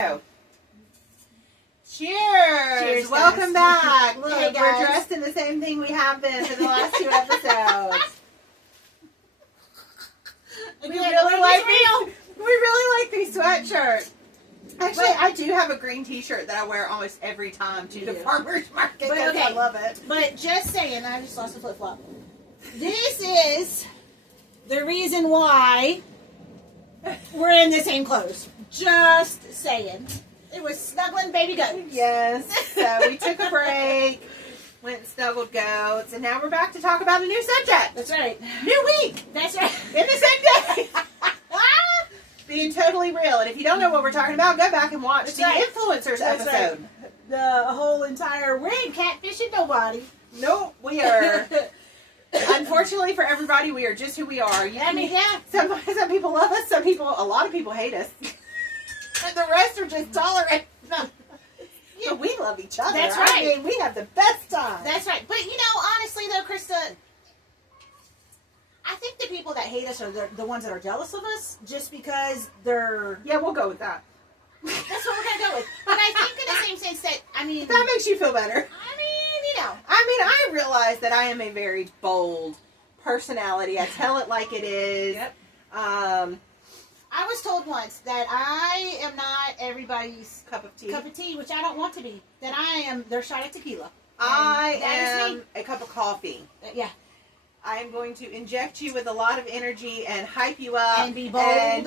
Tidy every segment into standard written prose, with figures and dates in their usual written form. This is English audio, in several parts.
Cheers. Cheers, Welcome back. Look, Hey, we're guys. dressed in the same thing we have been for the last 2 episodes. We really like these sweatshirts. Actually, I do have a green t-shirt that I wear almost every time to the farmer's market But because I love it. But just saying, I just lost a flip-flop. This is the reason why we're in the same clothes. Just saying. It was snuggling baby goats. Yes. So we took a break, went and snuggled goats, and now we're back to talk about a new subject. That's right. New week. That's right. In the same day. Being totally real. And if you don't know what we're talking about, go back and watch That's the right. influencers That's episode. right. The whole entire, we ain't catfishing nobody. Nope, we are. Unfortunately for everybody, we are just who we are. Some people love us. A lot of people hate us. And the rest are just tolerant. But we love each other. That's right. I mean, we have the best time. That's right. But, honestly, though, Krista, I think the people that hate us are the ones that are jealous of us just because they're... Yeah, we'll go with that. That's what we're going to go with. But I think in the same sense that, If that makes you feel better. I realize that I am a very bold personality. I tell it like it is. Yep. I was told once that I am not everybody's Cup of tea, which I don't want to be. That I am their shot of tequila. I that is am a cup of coffee. Yeah. I am going to inject you with a lot of energy and hype you up And be bold and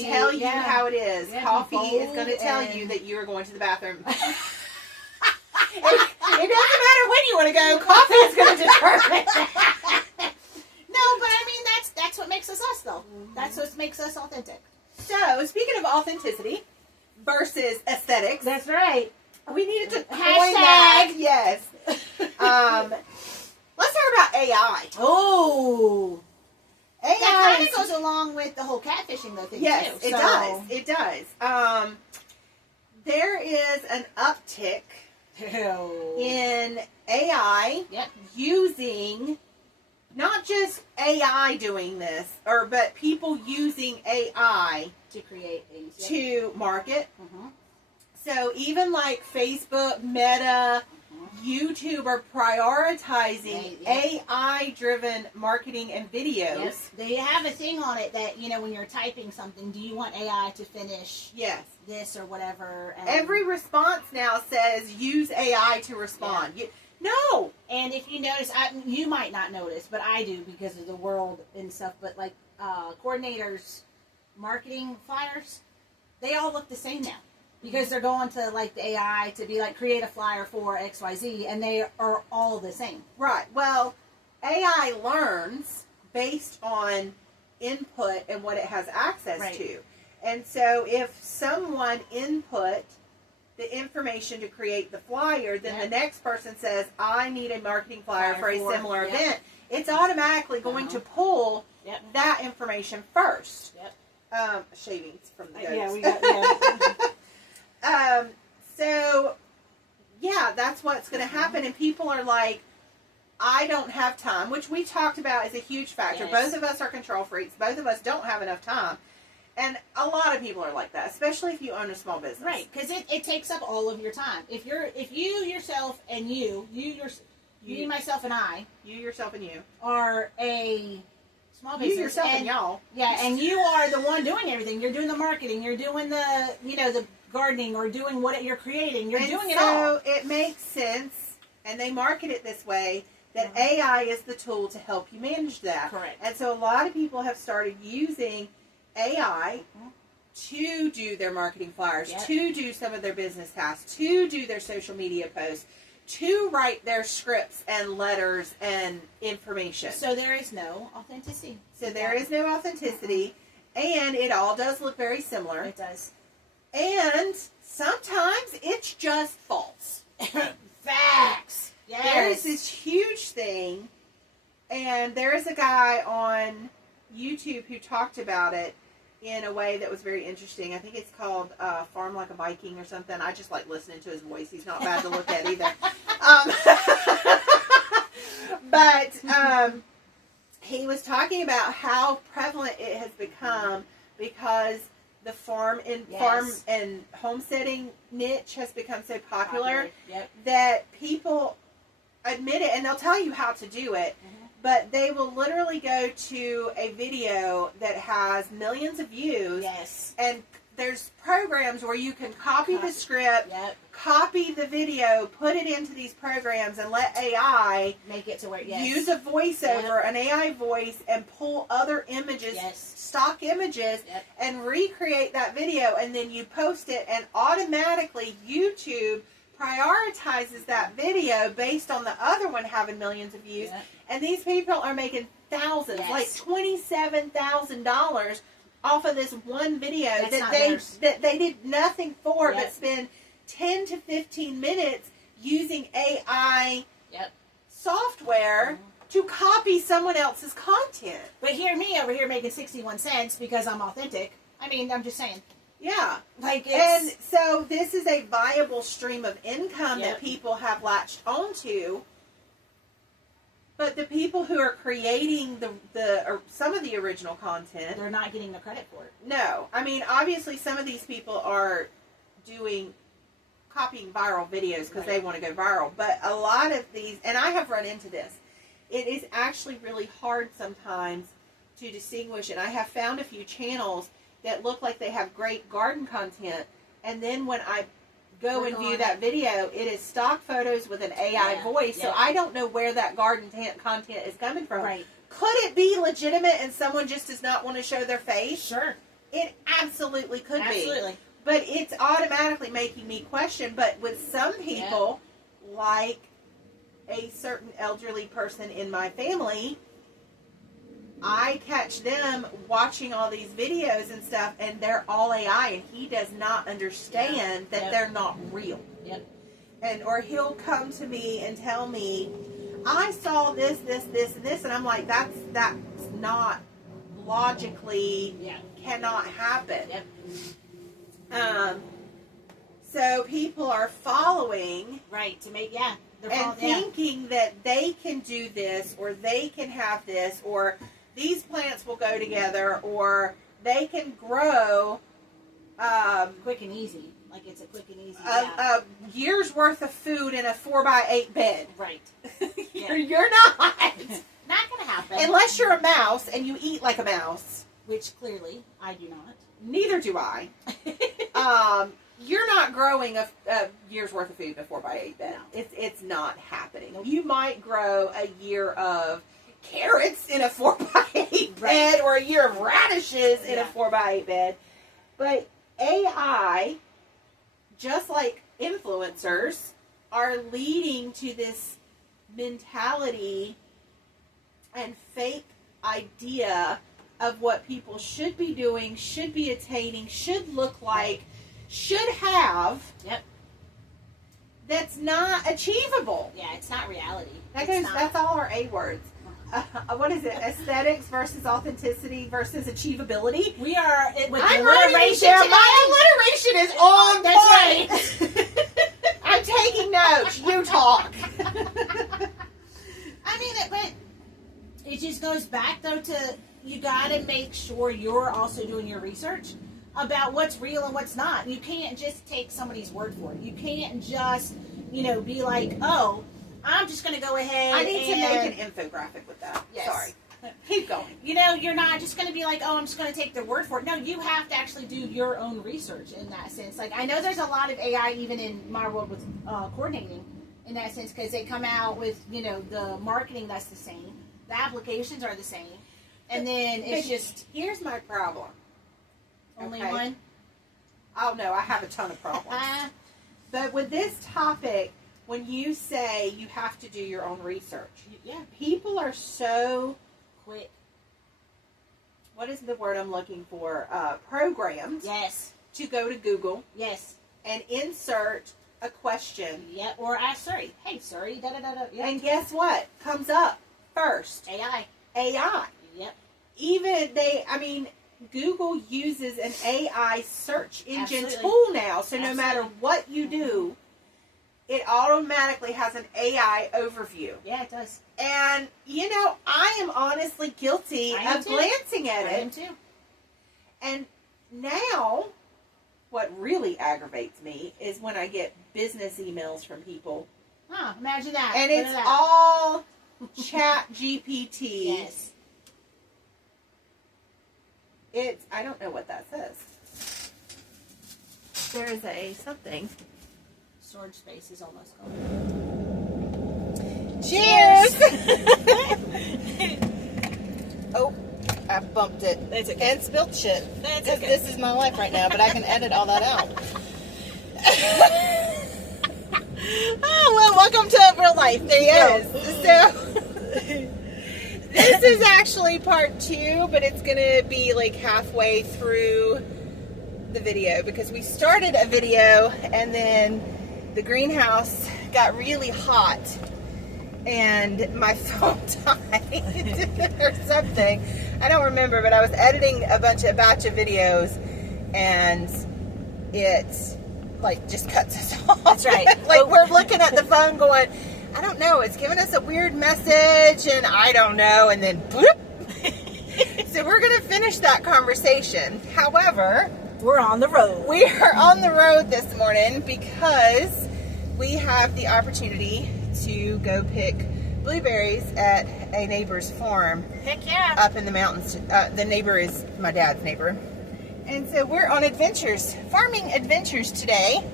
tell you how it is. Yeah, Coffee be is going to tell bold you that you are going to the bathroom. It doesn't matter when you want to go. Coffee is going to determine. No, but that's what makes us us, though. That's what makes us authentic. So, speaking of authenticity versus aesthetics, That's right. we needed to coin Hashtag. that. Yes. Let's talk about AI. Oh. AI That kind is- of goes along with the whole catfishing, though, thing, Yes, too. it does. It does. There is an uptick in AI Yep. using not just AI doing this, but people using AI To create things. to market. Mm-hmm. So even like Facebook, Meta, YouTube are prioritizing AI-driven marketing and videos. Yes. They have a thing on it that, when you're typing something, do you want AI to finish Yes. this or whatever? And Every response now says use AI to respond. No. And if you notice, you might not notice, but I do because of the world and stuff, but like coordinators, marketing flyers, they all look the same now. Because they're going to like the AI to be like create a flyer for XYZ, and they are all the same. Right. Well, AI learns based on input and what it has access Right. to. And so if someone input the information to create the flyer, then the next person says, I need a marketing flyer for a similar event. It's automatically going to pull that information first. Yep. Shavings from the goats. Yeah, we got, So, yeah, that's what's going to happen. And people are like, I don't have time, which we talked about is a huge factor. Yes. Both of us are control freaks. Both of us don't have enough time. And a lot of people are like that, especially if you own a small business. right, because it takes up all of your time. If you yourself and you, myself and I, You, yourself, and you. are a small business. You, yourself, and y'all. Yeah, and you are the one doing everything. You're doing the marketing. You're doing the, the gardening or doing what you're creating. You're doing it all. So it makes sense, and they market it this way, that AI is the tool to help you manage that. Correct. And so a lot of people have started using AI to do their marketing flyers, to do some of their business tasks, to do their social media posts, to write their scripts and letters and information. So there is no authenticity. There is no authenticity, and it all does look very similar. It does. And sometimes it's just false. Facts. Yes. There is this huge thing, and there is a guy on YouTube who talked about it in a way that was very interesting. I think it's called Farm Like a Viking or something. I just like listening to his voice. He's not bad to look at either. But he was talking about how prevalent it has become because the farm and homesteading niche has become so popular that people admit it, and they'll tell you how to do it. But they will literally go to a video that has millions of views. Yes. And there's programs where you can copy the script, copy the video, put it into these programs, and let AI make it to where use a voiceover, an AI voice, and pull other images, stock images, and recreate that video. And then you post it, and automatically YouTube prioritizes that video based on the other one having millions of views. And these people are making thousands, like $27,000 off of this one video that they did nothing for but spend 10 to 15 minutes using AI software to copy someone else's content. But hear me over here making 61 cents because I'm authentic. I mean, I'm just saying. Yeah. Like and so this is a viable stream of income that people have latched onto. But the people who are creating or some of the original content, they're not getting the credit for it. No. I mean, obviously some of these people are copying viral videos because they want to go viral. But a lot of these, and I have run into this, it is actually really hard sometimes to distinguish. And I have found a few channels that look like they have great garden content, and then when I go and view that video, it is stock photos with an AI voice, so I don't know where that garden content is coming from. Right. Could it be legitimate and someone just does not want to show their face? Sure. It absolutely could be. Absolutely. But it's automatically making me question. But with some people, like a certain elderly person in my family, I catch them watching all these videos and stuff, and they're all AI, and he does not understand that they're not real. Or he'll come to me and tell me, I saw this, this, this, and this, and I'm like, that's not logically cannot happen. So people are following to make and thinking that they can do this, or they can have this, or these plants will go together, or they can grow quick and easy. Like it's a quick and easy. A year's worth of food in a 4x8 bed. Right. You're not. Not going to happen. Unless you're a mouse and you eat like a mouse. Which clearly I do not. Neither do I. You're not growing a year's worth of food in a 4x8 bed. No. It's not happening. Nope. You might grow a year of carrots in a 4x8 bed, or a year of radishes in a 4x8 bed. But AI, just like influencers, are leading to this mentality and fake idea of what people should be doing, should be attaining, should look like, should have. That's not achievable. Yeah, it's not reality. That's all our A words. What is it? Aesthetics versus authenticity versus achievability. We are with I'm alliteration. My alliteration is on That's point. Right. I'm taking notes. You talk. I mean, but it just goes back though to you got to make sure you're also doing your research about what's real and what's not. You can't just take somebody's word for it. You can't just be like, oh, I'm just going to go ahead. I need to make an infographic with that. Yes. Sorry. Keep going. You're not just going to be like, oh, I'm just going to take their word for it. No, you have to actually do your own research in that sense. Like, I know there's a lot of AI even in my world with coordinating in that sense, because they come out with, the marketing that's the same. The applications are the same. And then it's just... Here's my problem. Only one? Oh, no, I have a ton of problems. But with this topic, when you say you have to do your own research, people are so quick. What is the word I'm looking for? Programmed. Yes. To go to Google. Yes. And insert a question. Yep. Or ask Siri. Hey, Siri. Da da da da. Yep. And guess what comes up first? AI. Yep. Google uses an AI search engine tool now. So no matter what you do, it automatically has an AI overview. Yeah, it does. And, I am honestly guilty of glancing at it. I am too. And now, what really aggravates me is when I get business emails from people. Huh, imagine that. And it's all Chat GPT. Yes. I don't know what that says. There is a something. Storage space is almost gone. Cheers! Oh, I bumped it. That's okay. And spilled shit. That's okay. This is my life right now, but I can edit all that out. Oh, well, welcome to real life. There you go. So, this is actually part 2, but it's going to be like halfway through the video because we started a video and then the greenhouse got really hot and my phone died or something. I don't remember, but I was editing a batch of videos and it like just cuts us off. That's right. Like we're looking at the phone going, I don't know, it's giving us a weird message and I don't know, and then bloop. So we're going to finish that conversation. However, we're on the road. We are on the road this morning because we have the opportunity to go pick blueberries at a neighbor's farm. Heck yeah. Up in the mountains. The neighbor is my dad's neighbor. And so we're on adventures, farming adventures today.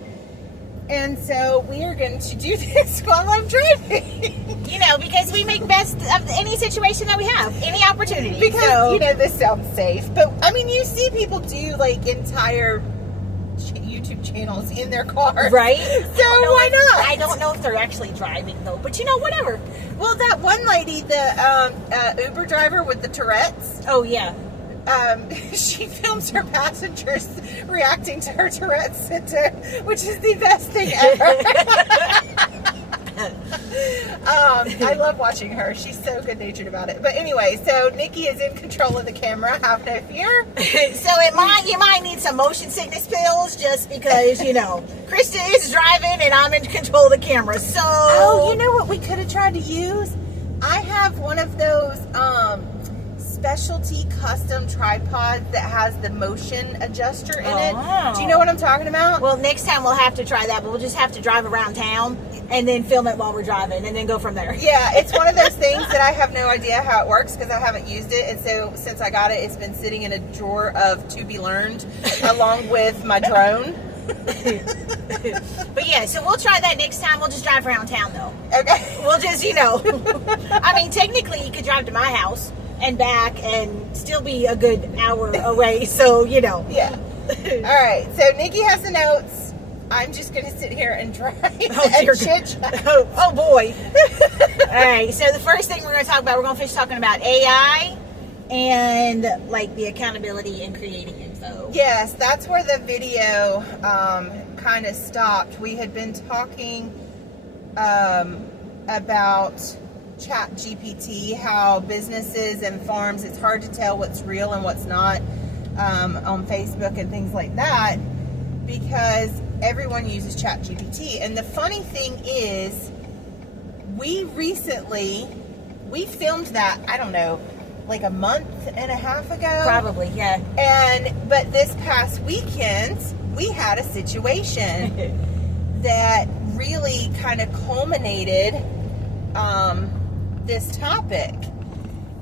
And so we are going to do this while I'm driving. You know, because we make best of any situation that we have, any opportunity. Because, you know, this sounds safe. But, I mean, you see people do, like, entire YouTube channels in their cars. Right? So why not? I don't know if they're actually driving, though. But, you know, whatever. Well, that one lady, the Uber driver with the Tourette's. Oh, yeah. She films her passengers reacting to her Tourette's symptom, which is the best thing ever. I love watching her. She's so good-natured about it. But anyway, so Nikki is in control of the camera. Have no fear. So you might need some motion sickness pills just because, you know, Krista is driving and I'm in control of the camera. So, oh, you know what we could have tried to use? I have one of those specialty custom tripods that has the motion adjuster in it. Do you know what I'm talking about? Well, next time we'll have to try that, but we'll just have to drive around town and then film it while we're driving and then go from there. Yeah, it's one of those things that I have no idea how it works because I haven't used it. And so since I got it, it's been sitting in a drawer of to be learned along with my drone. But yeah, so we'll try that next time. We'll just drive around town though. Okay. We'll just, you know, I mean, technically you could drive to my house and back and still be a good hour away. So, you know. Yeah. All right. So Nikki has the notes. I'm just going to sit here and drive and chit-chat. Oh, boy. All right. So the first thing we're going to talk about, we're going to finish talking about AI and like the accountability and creating info. Yes, that's where the video kind of stopped. We had been talking about Chat GPT, how businesses and farms, it's hard to tell what's real and what's not on Facebook and things like that because everyone uses Chat GPT. And the funny thing is, we filmed that, I don't know, like a month and a half ago. Probably, yeah. But this past weekend, we had a situation that really kind of culminated this topic,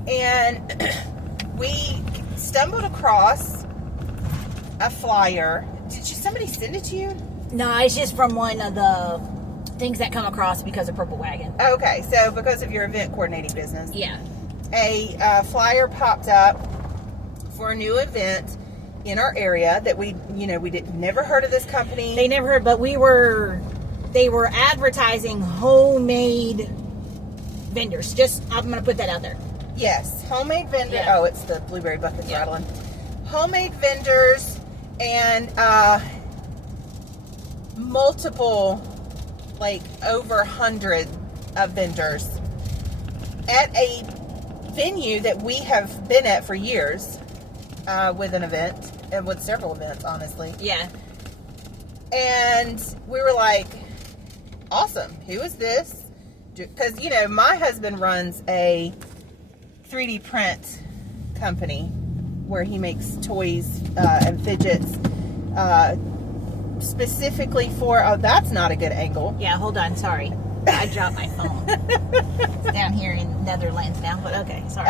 and we stumbled across a flyer. Did somebody send it to you? No, it's just from one of the things that come across because of Purple Wagon. Okay, so because of your event coordinating business. Yeah. A flyer popped up for a new event in our area that we never heard of this company. They never heard, but they were advertising homemade vendors. Just, I'm going to put that out there. Yes, homemade vendors. Yeah. Oh, it's the blueberry buckets rattling. Homemade vendors and multiple, like over 100 of vendors at a venue that we have been at for years with an event and with several events, honestly. Yeah. And we were like, awesome. Who is this? Because, you know, my husband runs a 3D print company. where he makes toys and fidgets specifically for, oh, that's not a good angle. Yeah, hold on, sorry. I dropped my phone. It's down here in Netherlands now, but okay, sorry.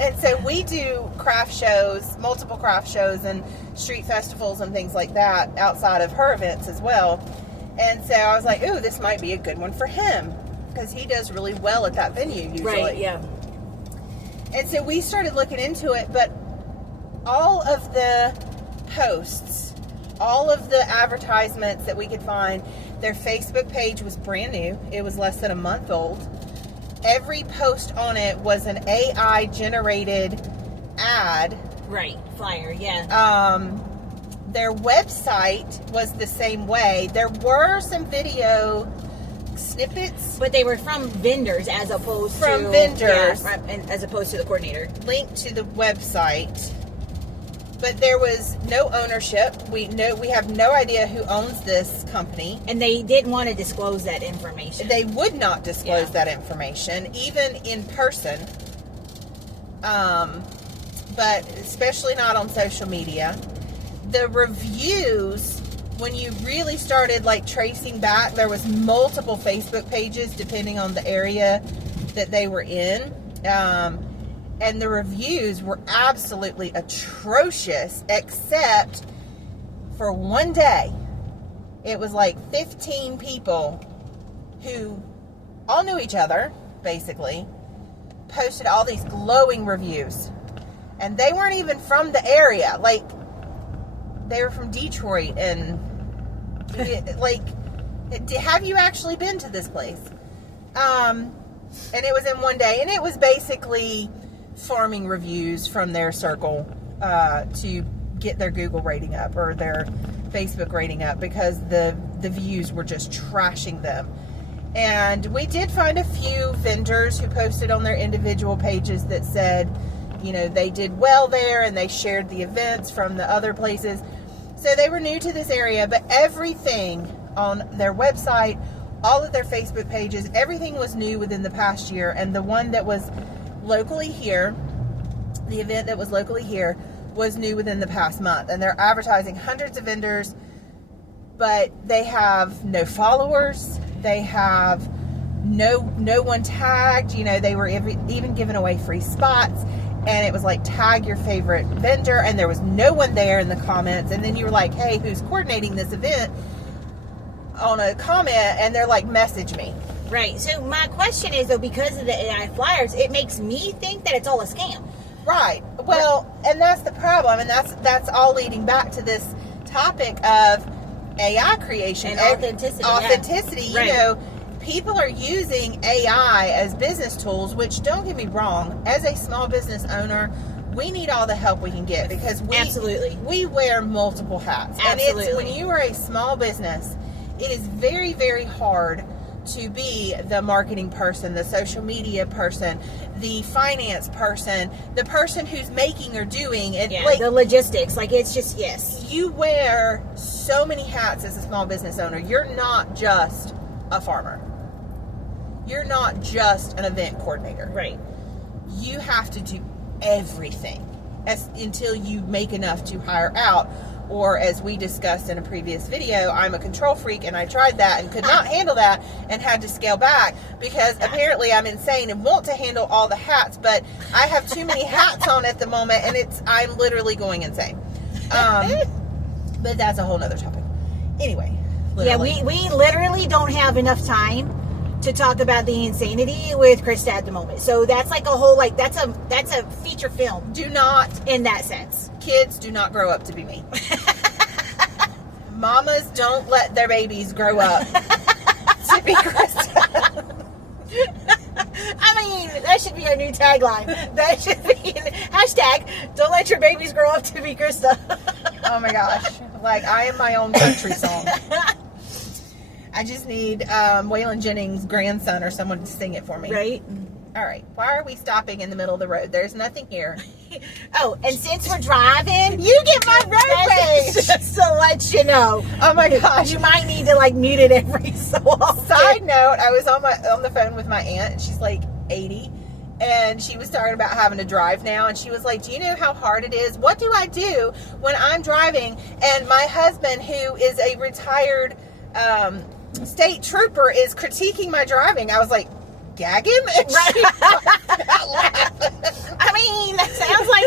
And so we do craft shows, multiple craft shows and street festivals and things like that outside of her events as well. And so I was like, ooh, this might be a good one for him because he does really well at that venue usually. Right, yeah. And so we started looking into it, but all of the posts, all of the advertisements that we could find, their Facebook page was brand new. It was less than a month old. Every post on it was an AI generated ad. Right, flyer, yeah. Their website was the same way. There were some video snippets, but they were from vendors as opposed from to vendors, yeah, as opposed to the coordinator. Linked to the website, but there was no ownership. We have no idea who owns this company, and they didn't want to disclose that information. They would not disclose that information, even in person. But especially not on social media. The reviews, when you really started like tracing back, there was multiple Facebook pages depending on the area that they were in. And the reviews were absolutely atrocious, except for one day. It was like 15 people who all knew each other, basically, posted all these glowing reviews. And they weren't even from the area. Like, they were from Detroit. And, like, have you actually been to this place? And it was in one day. And it was basically farming reviews from their circle to get their Google rating up or their Facebook rating up because the views were just trashing them. And we did find a few vendors who posted on their individual pages that said, you know, they did well there and they shared the events from the other places. So they were new to this area, but everything on their website, all of their Facebook pages, everything was new within the past year. And the one that was locally here, the event that was locally here, was new within the past month. And they're advertising hundreds of vendors, but they have no followers. They have no one tagged. You know, they were even giving away free spots. And it was like, tag your favorite vendor. And there was no one there in the comments. And then you were like, hey, who's coordinating this event? On a comment. And they're like, message me. Right. So my question is, though, because of the AI flyers, it makes me think that it's all a scam. Right. Well, and that's the problem. And that's all leading back to this topic of AI creation. And authenticity. Authenticity. Yeah. You know, people are using AI as business tools, which, don't get me wrong, as a small business owner, we need all the help we can get because we wear multiple hats. Absolutely. And it's, when you are a small business, it is very, very hard to be the marketing person, the social media person, the finance person, the person who's making or doing it. Yeah, like, the logistics. Like, it's just, yes. You wear so many hats as a small business owner. You're not just a farmer. You're not just an event coordinator. Right. You have to do everything until you make enough to hire out. Or, as we discussed in a previous video, I'm a control freak and I tried that and could not handle that and had to scale back because apparently I'm insane and want to handle all the hats, but I have too many hats on at the moment and I'm literally going insane. But that's a whole nother topic. Anyway. Literally. Yeah, we literally don't have enough time to talk about the insanity with Krista at the moment. So that's like a whole, like, that's a feature film. Do not, in that sense. Kids do not grow up to be me. Mamas don't let their babies grow up to be Krista. I mean, that should be our new tagline. That should be hashtag, don't let your babies grow up to be Krista. Oh my gosh. Like, I am my own country song. I just need Waylon Jennings' grandson or someone to sing it for me. Right. All right. Why are we stopping in the middle of the road? There's nothing here. Oh, and since we're driving, you get my road rage. Just to let you know. Oh my gosh. You might need to like mute it every so often. Side note, I was on the phone with my aunt, and she's like 80, and she was talking about having to drive now, and she was like, do you know how hard it is? What do I do when I'm driving and my husband, who is a retired state trooper, is critiquing my driving? I was like, gag him? And she out laughing. I mean, that sounds like,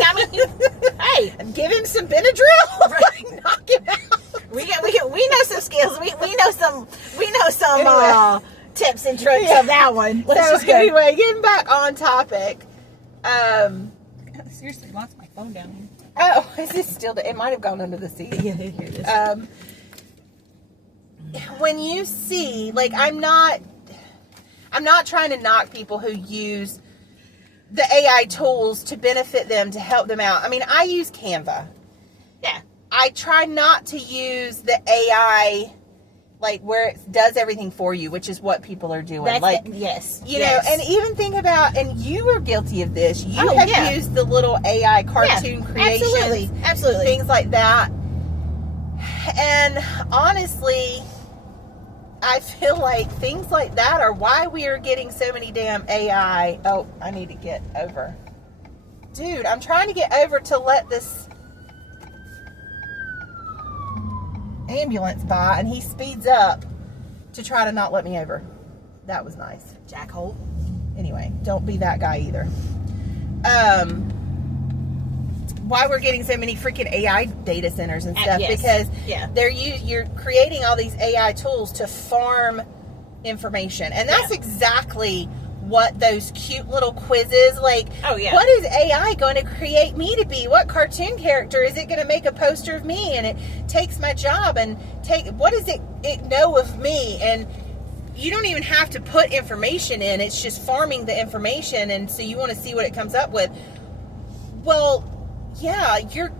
hey, and give him some Benadryl. Right. Knock him out. We know some skills. We know some Anyway. Tips and tricks of that one. Let's just go. Anyway, getting back on topic. I seriously lost my phone down here. Oh, is this still? It might have gone under the seat. Yeah, here it is. When you see, like, I'm not trying to knock people who use the AI tools to benefit them, to help them out. I mean, I use Canva. Yeah. I try not to use the AI, like, where it does everything for you, which is what people are doing. Yes. You know, and even think about, and you were guilty of this. You have used the little AI cartoon creations. Absolutely. Things like that. And honestly, I feel like things like that are why we are getting so many damn AI. Oh, I need to get over. Dude, I'm trying to get over to let this ambulance by, and he speeds up to try to not let me over. That was nice. Jackhole. Anyway, don't be that guy either. Why we're getting so many freaking AI data centers and stuff, because you're creating all these AI tools to farm information, and that's exactly what those cute little quizzes, like, what is AI going to create me to be? What cartoon character is it going to make a poster of me, and it takes my job, and what does it know of me? And you don't even have to put information in, it's just farming the information, and so you want to see what it comes up with. Well, yeah, you're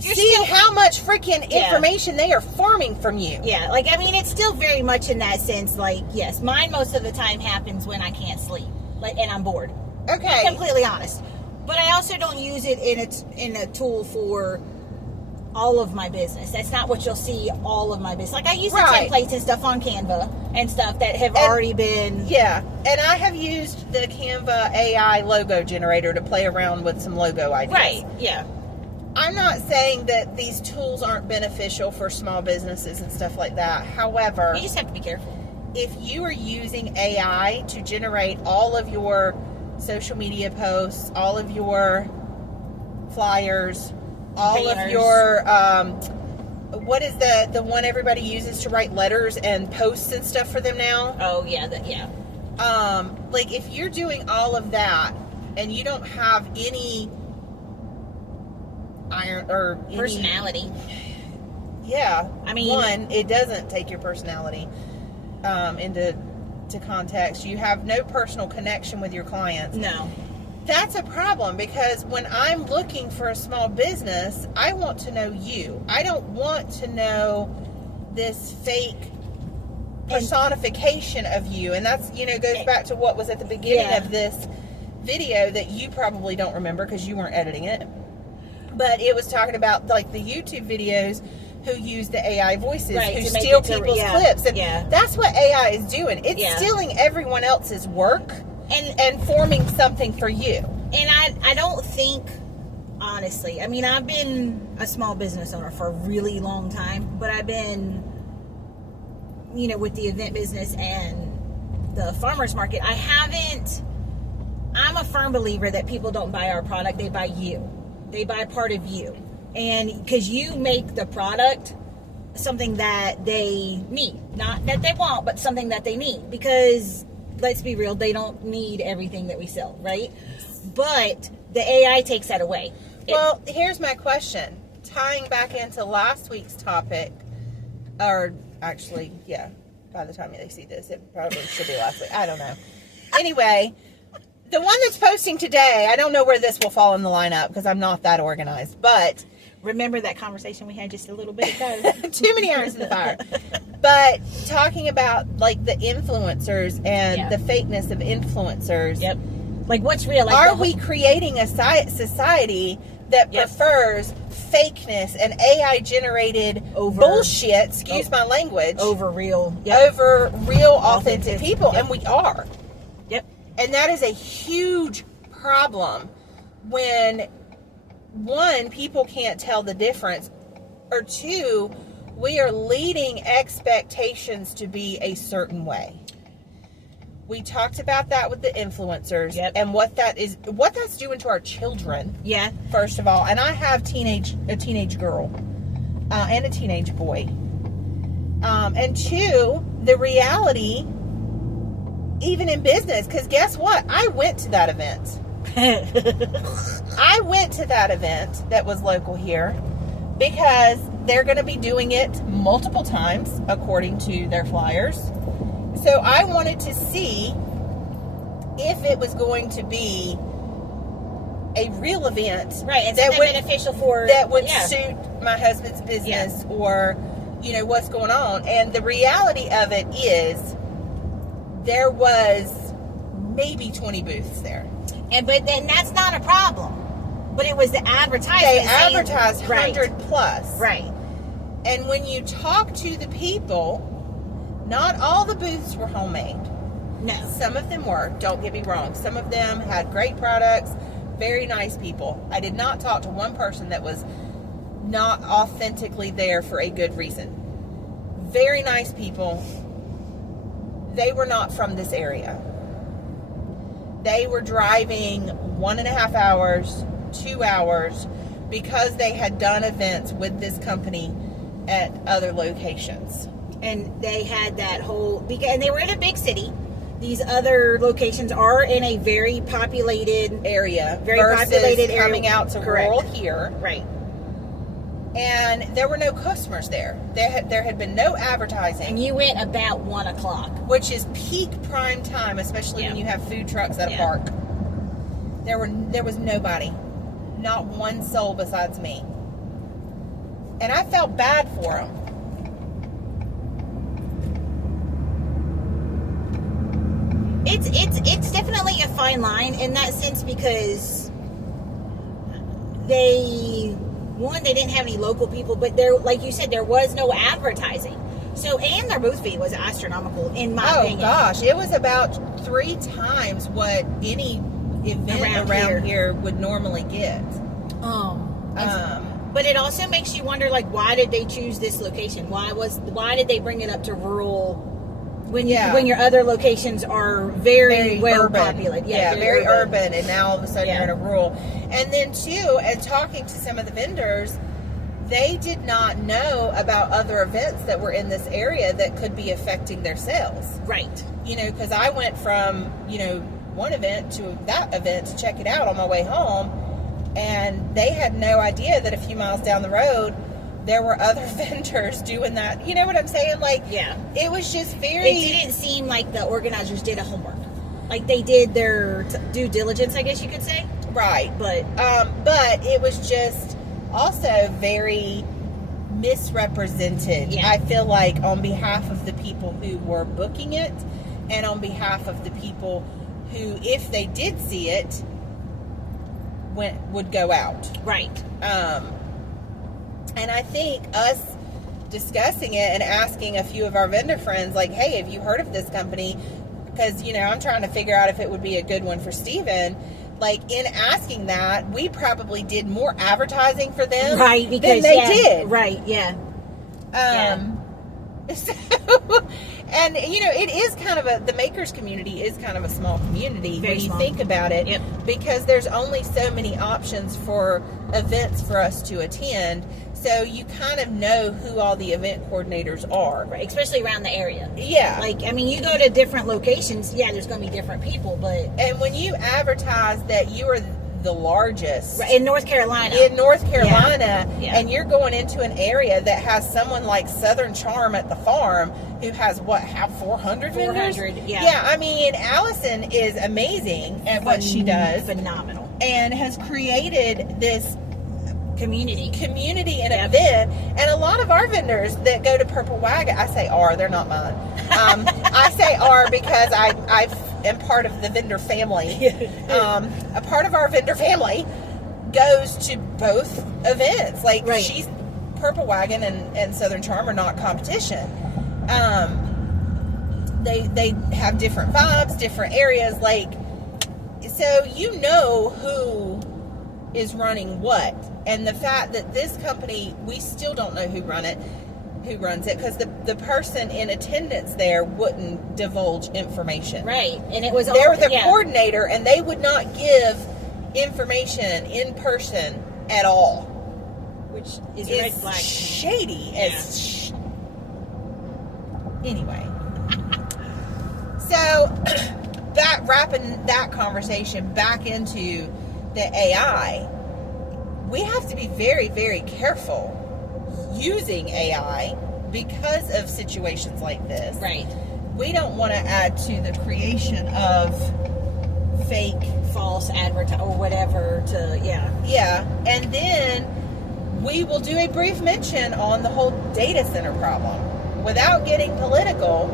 seeing how much freaking information they are farming from you. Yeah, like, I mean, it's still very much in that sense, like, yes, mine most of the time happens when I can't sleep, like, and I'm bored. Okay. I'm completely honest. But I also don't use it in a tool for all of my business. That's not what you'll see all of my business. Like, I use the templates and stuff on Canva and stuff that have already been... Yeah, and I have used the Canva AI logo generator to play around with some logo ideas. Right, yeah. I'm not saying that these tools aren't beneficial for small businesses and stuff like that. However... You just have to be careful. If you are using AI to generate all of your social media posts, all of your flyers, all of your, what is the one everybody uses to write letters and posts and stuff for them now? Oh, yeah, like, if you're doing all of that and you don't have any personality. I mean, one, it doesn't take your personality into context. You have no personal connection with your clients. No. That's a problem, because when I'm looking for a small business, I want to know you. I don't want to know this fake personification of you. And that's, goes back to what was at the beginning of this video that you probably don't remember because you weren't editing it. But it was talking about, like, the YouTube videos who use the AI voices, who steal people's clips. And that's what AI is doing. It's stealing everyone else's work and forming something for you. And I don't think, honestly, I mean, I've been a small business owner for a really long time, but I've been, with the event business and the farmers market, I'm a firm believer that people don't buy our product, they buy you. They buy part of you. And because you make the product something that they need. Not that they want, but something that they need. Because, let's be real, they don't need everything that we sell, right? But the AI takes that away. Well, here's my question. Tying back into last week's topic, or actually, by the time they see this, it probably should be last week. I don't know. Anyway, the one that's posting today, I don't know where this will fall in the lineup because I'm not that organized, but... Remember that conversation we had just a little bit ago? Too many irons in the fire. But talking about, like, the influencers and the fakeness of influencers. Yep. Like, what's real? Like, are we creating a society that prefers fakeness and AI-generated bullshit, excuse my language, over real, over real, authentic people? Yep. And we are. Yep. And that is a huge problem when, one, people can't tell the difference, or two, we are leading expectations to be a certain way. We talked about that with the influencers, and what that's doing to our children. Yeah. First of all, and I have a teenage girl and a teenage boy. And two, the reality, even in business, because guess what? I went to that event. I went to that event that was local here because they're going to be doing it multiple times according to their flyers. So I wanted to see if it was going to be a real event, right? And that would beneficial for that would suit my husband's business, or what's going on. And the reality of it is, there was maybe 20 booths there, but then that's not a problem. But it was the advertising. They advertised 100 right. plus, right? And when you talk to the people, not all the booths were homemade. No. Some of them were. Don't get me wrong. Some of them had great products, very nice people. I did not talk to one person that was not authentically there for a good reason. Very nice people. They were not from this area. They were driving 1.5 hours, 2 hours, because they had done events with this company at other locations. And they had that whole, and they were in a big city. These other locations are in a very populated area, coming out to rural here, right? And there were no customers there. There had been no advertising. And you went about 1 o'clock, which is peak prime time, especially when you have food trucks at a park. There was nobody, not one soul besides me, and I felt bad for them. It's definitely a fine line in that sense, because they didn't have any local people, but there, like you said, there was no advertising. So, and their booth fee was astronomical in my opinion. Oh gosh, it was about 3 times what any event around here would normally get. But it also makes you wonder, like, why did they choose this location? Why did they bring it up to rural? When your other locations are very well populated. Yeah, very urban, and now all of a sudden you're in a rural. And then too, and talking to some of the vendors, they did not know about other events that were in this area that could be affecting their sales. Right. Because I went from, one event to that event to check it out on my way home, and they had no idea that a few miles down the road there were other vendors doing that. You know what I'm saying? Like, it was just very... It didn't seem like the organizers did a homework. Like, they did their due diligence, I guess you could say. Right. But it was just also very misrepresented. Yeah. I feel like on behalf of the people who were booking it, and on behalf of the people who, if they did see it, would go out. Right. And I think us discussing it and asking a few of our vendor friends, like, hey, have you heard of this company? Because, I'm trying to figure out if it would be a good one for Steven. Like, in asking that, we probably did more advertising for them than they did. Right, yeah. So, and, it is kind of the makers community is kind of a small community when you think about it. Yep. Because there's only so many options for events for us to attend. So you kind of know who all the event coordinators are. Right, especially around the area. Yeah. Like, you go to different locations, there's going to be different people, but... And when you advertise that you are the largest... Right, in North Carolina. And you're going into an area that has someone like Southern Charm at the farm, who has, 400 vendors? 400, yeah. Yeah, Allison is amazing at what she does. Phenomenal. And has created this... community and event, and a lot of our vendors that go to Purple Wagon, I say are, they're not mine. I say are because I am part of the vendor family. A part of our vendor family goes to both events. Like, she's Purple Wagon and Southern Charm are not competition. They have different vibes, different areas. Like, So you know who is running what, and the fact that this company, we still don't know who runs it, because the person in attendance there wouldn't divulge information. Right, and it was they were the coordinator, and they would not give information in person at all, which is a red flag. Shady as anyway. So wrapping that conversation back into the AI, we have to be very, very careful using AI because of situations like this. Right. We don't want to add to the creation of fake, false advertising or whatever Yeah. And then we will do a brief mention on the whole data center problem. Without getting political,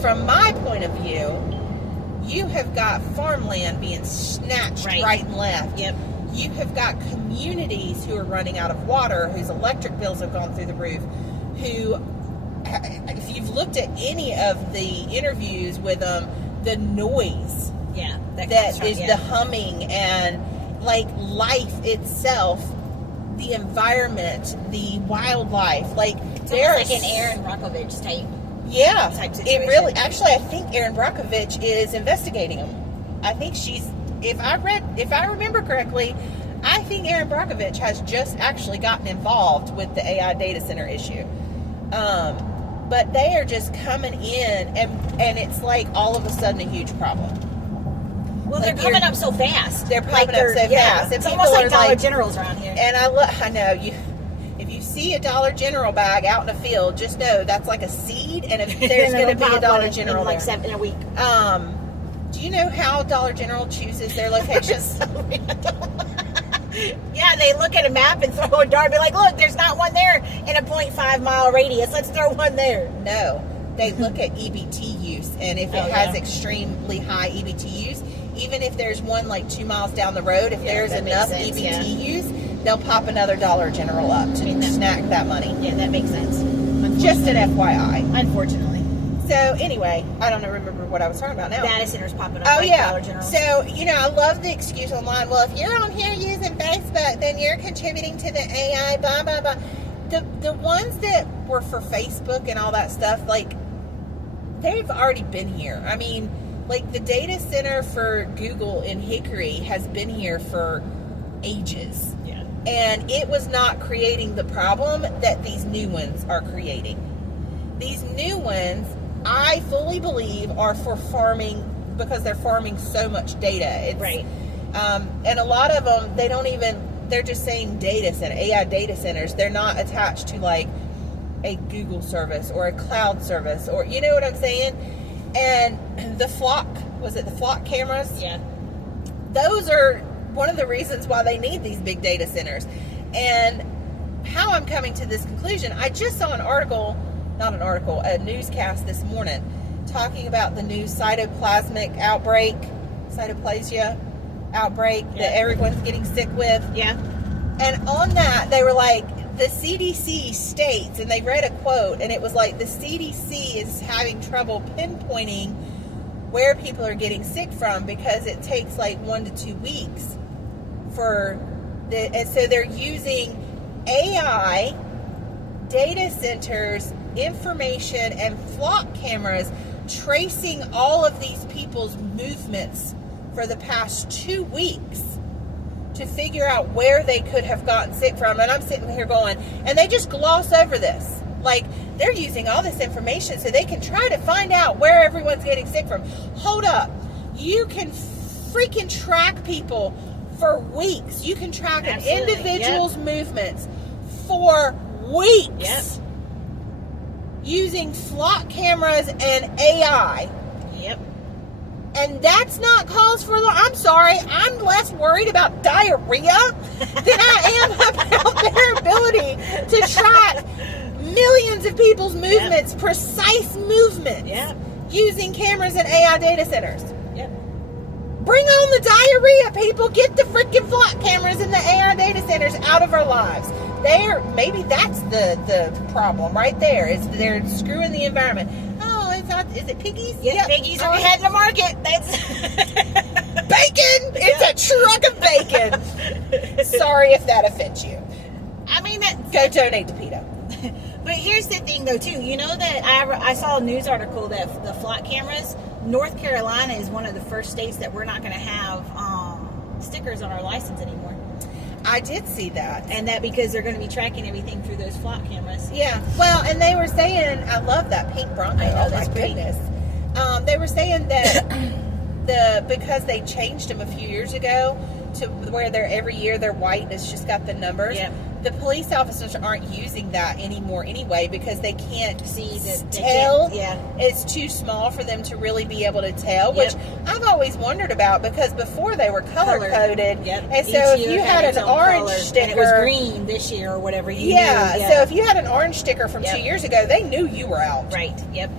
from my point of view, you have got farmland being snatched right and left. Yep. You have got communities who are running out of water, whose electric bills have gone through the roof, who, if you've looked at any of the interviews with them, the noise that is the humming and like life itself, the environment, the wildlife, like it's there's like an Aaron Brockovich type. Yeah, type situation. it really. Actually, I think Aaron Brockovich is investigating them. I think she's. If I remember correctly, I think Aaron Brockovich has just actually gotten involved with the AI data center issue. But they are just coming in, and it's like all of a sudden a huge problem. Well, they're coming up so fast. They're popping up so fast. It's almost like Dollar Generals around here. And I know you. If you see a Dollar General bag out in a field, just know that's like a seed, and if there's going to be a Dollar General in like 7 a week. Do you know how Dollar General chooses their locations? Yeah, they look at a map and throw a dart, be like, look, there's not one there in a 0.5 mile radius. Let's throw one there. No, they look at EBT use, and if it has extremely high EBT use, even if there's one like 2 miles down the road, if there's enough EBT use, they'll pop another Dollar General up to snack that money. Yeah, that makes sense. Just an FYI. Unfortunately. So anyway, I don't remember what I was talking about now. Data centers popping up. Oh like yeah. Dollar Generals. So I love the excuse online. Well, if you're on here using Facebook, then you're contributing to the AI. Blah blah blah. The ones that were for Facebook and all that stuff, like they've already been here. I mean, like the data center for Google in Hickory has been here for ages. Yeah. And it was not creating the problem that these new ones are creating. These new ones, I fully believe, are for farming because they're farming so much data. Right. And a lot of them, they're just saying data center, AI data centers. They're not attached to like a Google service or a cloud service, or you know what I'm saying? And the flock cameras? Yeah. Those are one of the reasons why they need these big data centers. And how I'm coming to this conclusion, I just saw a newscast this morning talking about the new cytoplasmasia outbreak that everyone's getting sick with. Yeah. And on that, they were like, the CDC states, and they read a quote, and it was like, the CDC is having trouble pinpointing where people are getting sick from because it takes like 1 to 2 weeks and so they're using AI data centers, information, and flock cameras tracing all of these people's movements for the past 2 weeks to figure out where they could have gotten sick from. And I'm sitting here going, and they just gloss over this. Like, they're using all this information so they can try to find out where everyone's getting sick from. Hold up. You can freaking track people for weeks. You can track an individual's movements for weeks. Yep. Using flock cameras and AI. Yep. And that's not cause for I'm sorry, I'm less worried about diarrhea than I am about their ability to track millions of people's movements, precise movements, using cameras and AI data centers. Yep. Bring on the diarrhea, people. Get the freaking flock cameras and the AI data centers out of our lives. Maybe that's the problem right there. Is they're screwing the environment. Oh, is it piggies? Yes, yep. Piggies are heading to market. That's bacon. It's a truck of bacon. Sorry if that offends you. I mean, Go donate to PETA. but here's the thing, though, too. You know that I saw a news article that the flock cameras, North Carolina is one of the first states that we're not going to have stickers on our license anymore. I did see that. And that because they're going to be tracking everything through those flock cameras. Yeah. Well, and they were saying, I love that pink Bronco. I know, oh, that's my pretty. goodness. They were saying that because they changed them a few years ago to where they're every year they're white and it's just got the numbers. Yep. The police officers aren't using that anymore anyway because they can't See that they tell. can't- yeah. It's too small for them to really be able to tell, Yep. which I've always wondered about because before they were color coded. Yep. And Each so if year you had had its an own orange color, sticker, and it was green this year or whatever. You yeah, knew, so if you had an orange sticker from Yep. 2 years ago, they knew you were out. Right. Yep.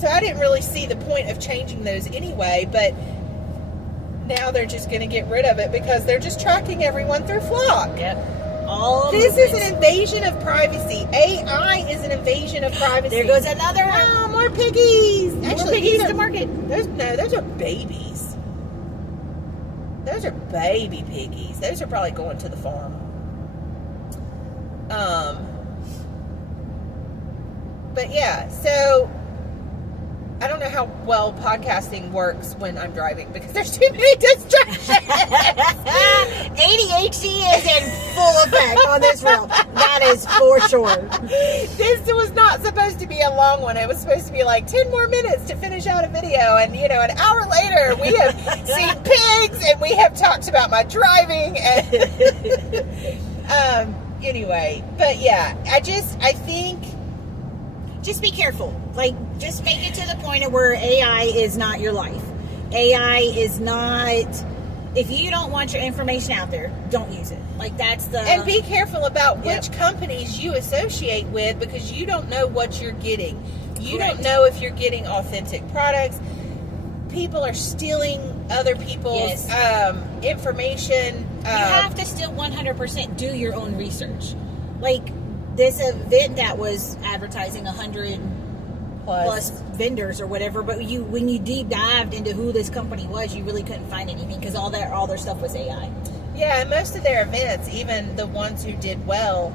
So I didn't really see the point of changing those anyway, but now they're just going to get rid of it because they're just tracking everyone through Flock. Yep. All This is movements. an invasion of privacy. AI is an invasion of privacy. There goes another one. Oh, more piggies. More Actually, piggies these to are- market. those are babies. Those are baby piggies. Those are probably going to the farm. But yeah, so I don't know how well podcasting works when I'm driving because there's too many distractions. ADHD is in full effect on this road. That is for sure. This was not supposed to be a long one. It was supposed to be like 10 more minutes to finish out a video. And, you know, an hour later, we have seen pigs and we have talked about my driving. And, anyway, but yeah, I think... Just be careful. Like, just make it to the point of where AI is not your life. AI is not... If you don't want your information out there, don't use it. Like, that's the... And be careful about Yep. which companies you associate with because you don't know what you're getting. You Correct. don't know if you're getting authentic products. People are stealing other people's information. You have to still 100% do your own research. Like, this event that was advertising 100 plus vendors or whatever, but when you deep dived into who this company was, you really couldn't find anything because all their stuff was AI. Yeah, and most of their events, even the ones who did well,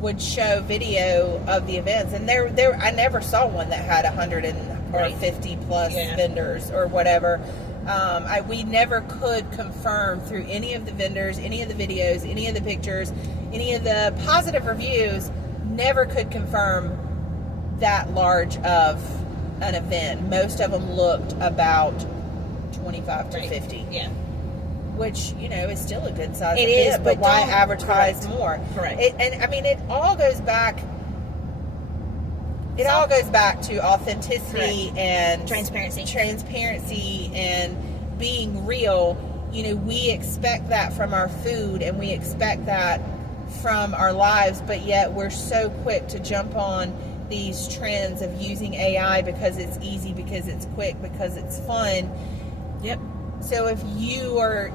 would show video of the events, and there I never saw one that had 150 plus vendors or whatever. We never could confirm through any of the vendors, any of the videos, any of the pictures, any of the positive reviews. Never could confirm that large of an event. Most of them looked about 25 to 50. Yeah. Which, you know, is still a good size It event, is, but why don't- advertise correct. more? Correct. And I mean, it all goes back. It all goes back to authenticity and transparency and being real. You know, we expect that from our food and we expect that from our lives, but yet we're so quick to jump on these trends of using AI because it's easy, because it's quick, because it's fun. Yep. So if you are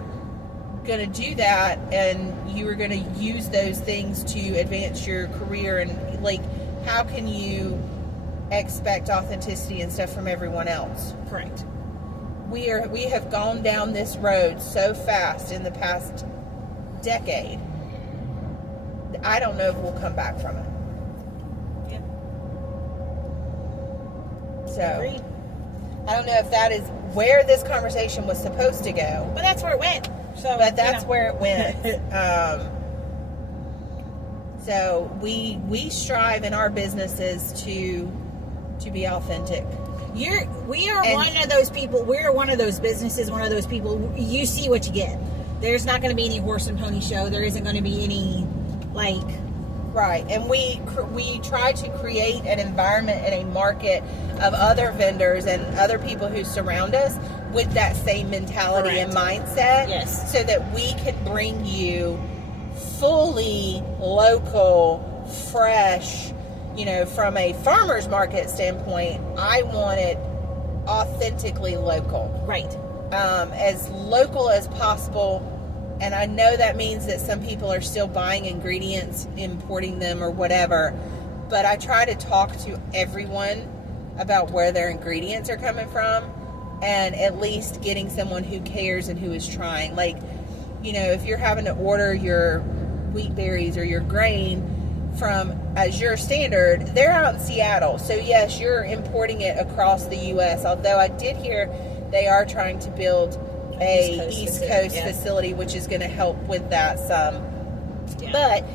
going to do that and you are going to use those things to advance your career, and like, how can you expect authenticity and stuff from everyone else? Correct. We have gone down this road so fast in the past decade. I don't know if we'll come back from it. Yep. So Agreed. I don't know if that is where this conversation was supposed to go. But that's where it went. So, But that's where it went. So we strive in our businesses to be authentic. We are one of those people. We're one of those businesses. One of those people. You see what you get. There's not going to be any horse and pony show. There isn't going to be any right. And we try to create an environment and a market of other vendors and other people who surround us with that same mentality and mindset. Yes. So that we can bring you fully local, fresh, you know, from a farmer's market standpoint, I want it authentically local. Right. As local as possible. And I know that means that some people are still buying ingredients, importing them or whatever. But I try to talk to everyone about where their ingredients are coming from. and at least getting someone who cares and who is trying. Like, you know, if you're having to order your wheat berries or your grain from Azure Standard, they're out in Seattle. So yes, you're importing it across the U.S. Although I did hear they are trying to build a East Coast facility, which is going to help with that some. Yeah. But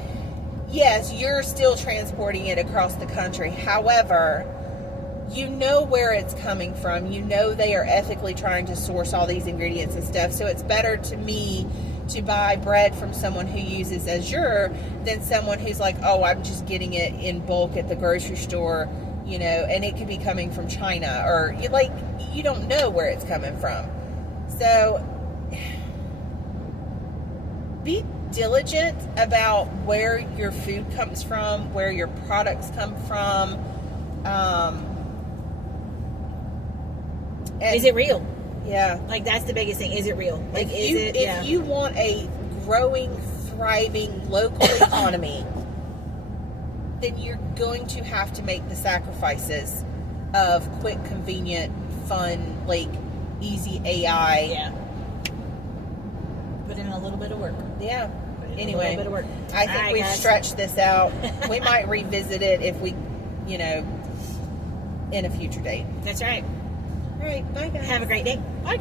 yes, you're still transporting it across the country. However, you know where it's coming from. You know they are ethically trying to source all these ingredients and stuff. So it's better to me to buy bread from someone who uses Azure than someone who's like, oh, I'm just getting it in bulk at the grocery store, you know, and it could be coming from China, or you don't know where it's coming from. So be diligent about where your food comes from, where your products come from. Is it real? Yeah. Like, that's the biggest thing. Is it real? Like, if you want a growing, thriving local economy, then you're going to have to make the sacrifices of quick, convenient, fun, like, easy AI. Yeah. Put in a little bit of work. Yeah. Anyway, a little bit of work. I think we've stretched this out. We might revisit it if we, you know, in a future date. That's right. All right. Bye, guys. Have a great day. Bye.